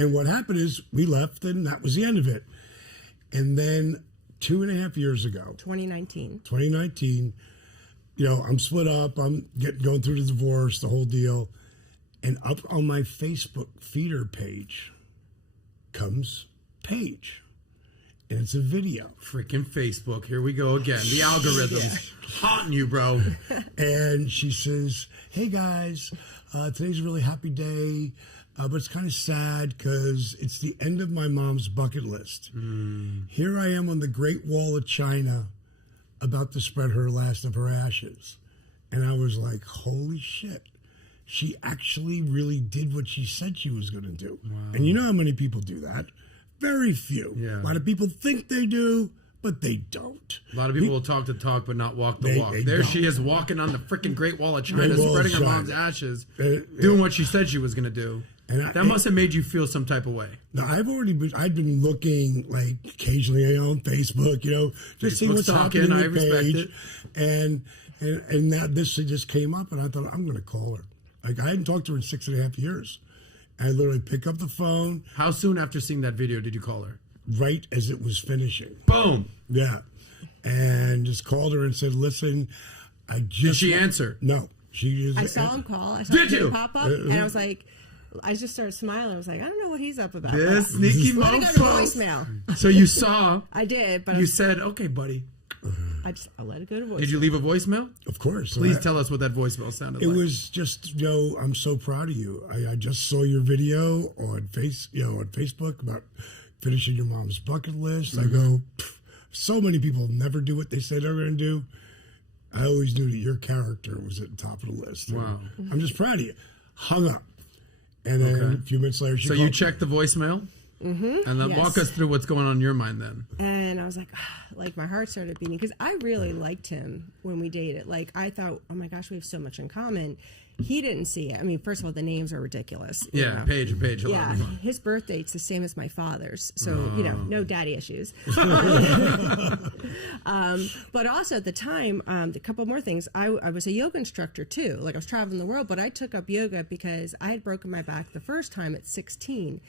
And what happened is we left, and that was the end of it. And then 2.5 years ago, 2019, I'm split up. I'm going through the divorce, the whole deal. And up on my Facebook feeder page comes Paige. And it's a video. Freaking Facebook. Here we go again. The algorithm's haunting you, bro. And she says, hey, guys, today's a really happy day, but it's kind of sad because it's the end of my mom's bucket list. Here I am on the Great Wall of China about to spread her last of her ashes. And I was like, holy shit. She actually really did what she said she was going to do. Wow. And you know how many people do that? Very few. Yeah. A lot of people think they do, but they don't. A lot of people will talk the talk, but not walk the walk. There she is walking on the freaking Great Wall of China, spreading her mom's ashes, doing what she said she was going to do. And that must have made you feel some type of way. Now, I'd been looking, like, occasionally on Facebook, just seeing what's happening on the page. And now this just came up, and I thought, I'm going to call her. Like, I hadn't talked to her in 6.5 years. I literally pick up the phone. How soon after seeing that video did you call her? Right as it was finishing. Boom. Yeah. And just called her and said, listen, Did she answer? No. I saw him call. I saw him pop up, and I was like, I just started smiling. I was like, I don't know what he's up about. This sneaky mofo. Let it go to voicemail. So you saw. I did, but you said, okay, buddy. I let it go to voicemail. Did you leave a voicemail? Of course. Please tell us what that voicemail sounded like. It was just, I'm so proud of you. I just saw your video on Facebook about finishing your mom's bucket list. I go, so many people never do what they say they're going to do. I always knew that your character was at the top of the list. Wow. I'm just proud of you. Hung up. And then a few minutes later, So you checked the voicemail? Mm-hmm. And then walk us through what's going on in your mind then. And I was like my heart started beating because I really liked him when we dated. Like, I thought, oh my gosh, we have so much in common. He didn't see it. I mean, first of all, the names are ridiculous. Yeah, Paige. Yeah, his birth date's the same as my father's. So, no daddy issues. But also at the time, a couple more things. I was a yoga instructor too. Like, I was traveling the world, but I took up yoga because I had broken my back the first time at 16.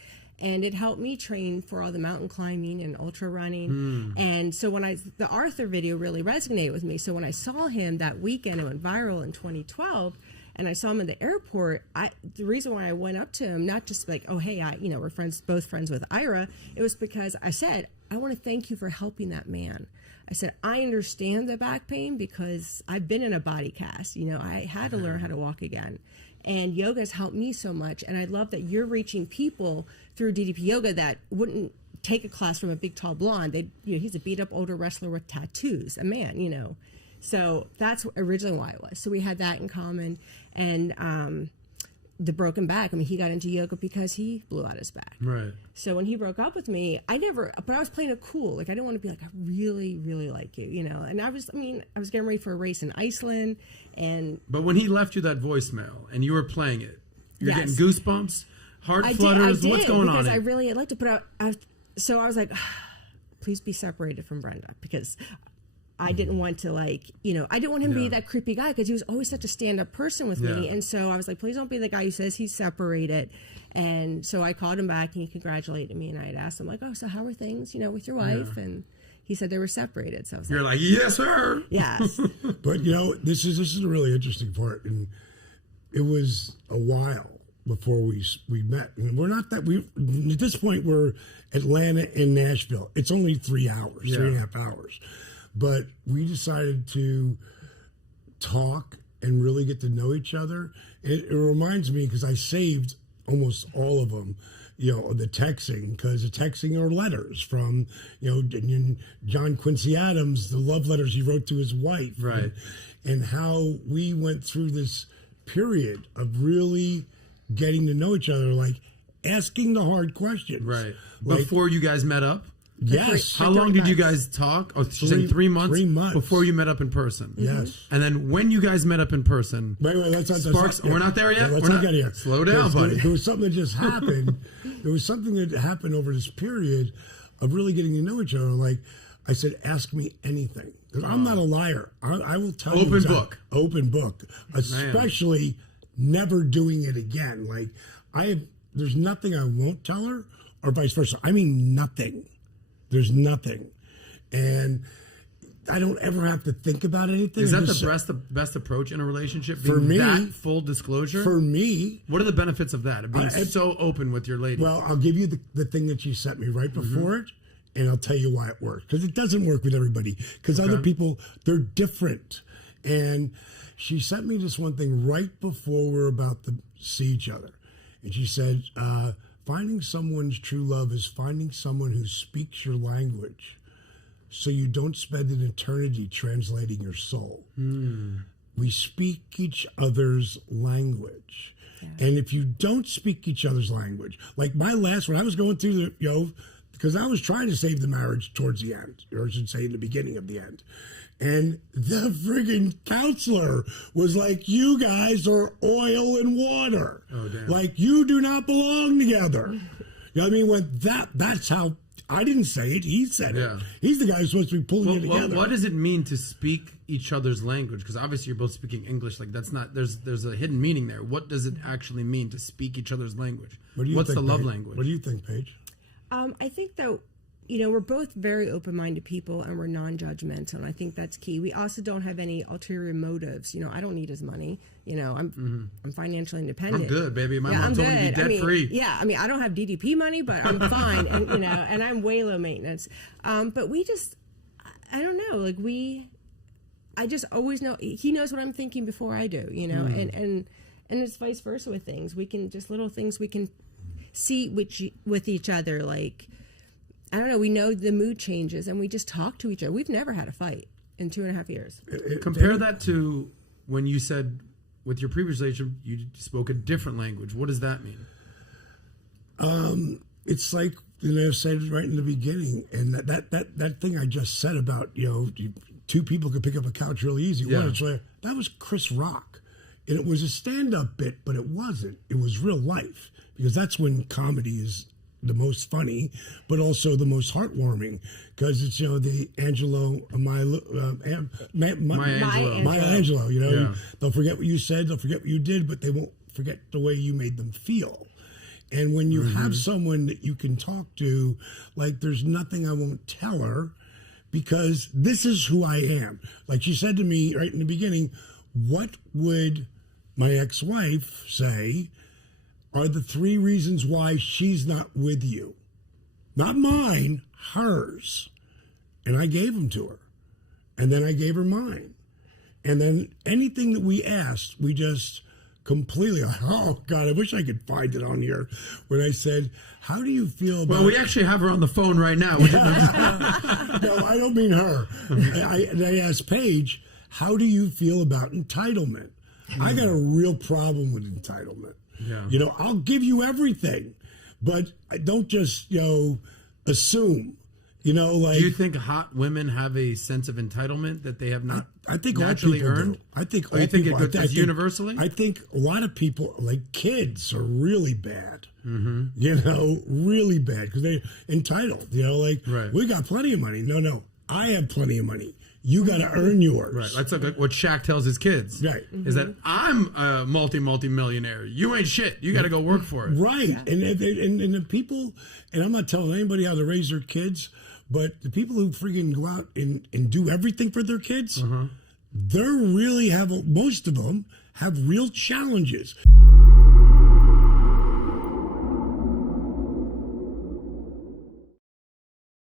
And it helped me train for all the mountain climbing and ultra running. And so the Arthur video really resonated with me. So when I saw him that weekend, it went viral in 2012, and I saw him in the airport, the reason why I went up to him, not just like, oh, hey, we're friends, both friends with Ira, it was because I said, I want to thank you for helping that man. I said, I understand the back pain because I've been in a body cast. I had to learn how to walk again. And yoga has helped me so much. And I love that you're reaching people through DDP yoga that wouldn't take a class from a big, tall blonde. He's a beat up older wrestler with tattoos, a man, So that's originally why it was. So we had that in common. And the broken back, he got into yoga because he blew out his back. Right. So when he broke up with me, but I was playing it cool. Like, I didn't want to be like, I really, really like you, And I was getting ready for a race in Iceland. But when he left you that voicemail and you were playing it, you're getting goosebumps, heart flutters. What's going on? Because I really liked it, but so I was like, please be separated from Brenda, because I didn't want to I didn't want him to be that creepy guy, because he was always such a stand-up person with me. And so I was like, please don't be the guy who says he's separated. And so I called him back and he congratulated me, and I had asked him like, oh, so how are things, with your wife? And he said they were separated. So I was You're like, yes, sir. Yes. But this is a really interesting part, and it was a while before we met. And we're not that at this point we're Atlanta and Nashville. It's only 3 hours, 3.5 hours. But we decided to talk and really get to know each other. It reminds me, because I saved almost all of them, the texting, because the texting are letters from, John Quincy Adams, the love letters he wrote to his wife. Right. And how we went through this period of really getting to know each other, like asking the hard questions. Right. Before you guys met up? Yes. How long did you guys talk? Oh, she's saying 3 months? 3 months. Before you met up in person? Yes. And then when you guys met up in person... Wait, let's not... Sparks, we're not there yet? Let's not get here. Slow down, buddy. There was something that just happened. There was something that happened over this period of really getting to know each other. Like, I said, ask me anything. Because I'm not a liar. I will tell you... Open book. Open book. Especially never doing it again. Like, there's nothing I won't tell her, or vice versa. I mean, nothing. There's nothing. And I don't ever have to think about anything. Is that the best approach in a relationship? For me, that full disclosure? For me. What are the benefits of that? Of being so open with your lady? Well, I'll give you the thing that she sent me right before it, and I'll tell you why it worked. Because it doesn't work with everybody. Because other people, they're different. And she sent me this one thing right before we're about to see each other. And she said, finding someone's true love is finding someone who speaks your language, so you don't spend an eternity translating your soul. We speak each other's language. Yeah. And if you don't speak each other's language, like my last, when I was going through the, because I was trying to save the marriage towards the end, or I should say in the beginning of the end. And the friggin' counselor was like, you guys are oil and water. Oh, damn. Like, you do not belong together. You know what I mean? When that's how, I didn't say it, he said it. He's the guy who's supposed to be pulling it together. What does it mean to speak each other's language? Because obviously you're both speaking English. Like, that's not, there's a hidden meaning there. What does it actually mean to speak each other's language? What's the love language? What do you think, Paige? I think that, we're both very open-minded people, and we're non-judgmental, and I think that's key. We also don't have any ulterior motives. I don't need his money. I'm financially independent. I'm good, baby. My mom told me to be debt-free. I don't have DDP money, but I'm fine, and and I'm way low maintenance. But we just, I don't know, I just always know, he knows what I'm thinking before I do, and it's vice versa with things. We can, just little things we can see with each other, like, I don't know, we know the mood changes, and we just talk to each other. We've never had a fight in 2.5 years. Compare that to when you said with your previous relationship you spoke a different language. What does that mean? It's like, I said right in the beginning, and that thing I just said about, two people could pick up a couch really easy. Yeah. That was Chris Rock. And it was a stand-up bit, but it wasn't. It was real life, because that's when comedy is the most funny, but also the most heartwarming, because it's the Maya Angelou. They'll forget what you said, they'll forget what you did, but they won't forget the way you made them feel. And when you have someone that you can talk to, like, there's nothing I won't tell her, because this is who I am. Like she said to me right in the beginning, what would my ex-wife say are the 3 reasons why she's not with you? Not mine, hers. And I gave them to her. And then I gave her mine. And then anything that we asked, we just completely, oh God, I wish I could find it on here. When I said, how do you feel about... Well, we actually have her on the phone right now. No, I don't mean her. I asked Paige, how do you feel about entitlement? I got a real problem with entitlement. Yeah. I'll give you everything, but I don't just, assume, Do you think hot women have a sense of entitlement that they have not I think naturally all people earned? Do. I think all you think people, it's universally? I think a lot of people, like kids, are really bad. Really bad, because they're entitled. Right. We got plenty of money. No, I have plenty of money. You got to earn yours. Right. That's like what Shaq tells his kids. Right. Is that I'm a multi-millionaire. You ain't shit. You got to go work for it. Right. Yeah. And the people, and I'm not telling anybody how to raise their kids, but the people who freaking go out and do everything for their kids, they're really most of them have real challenges.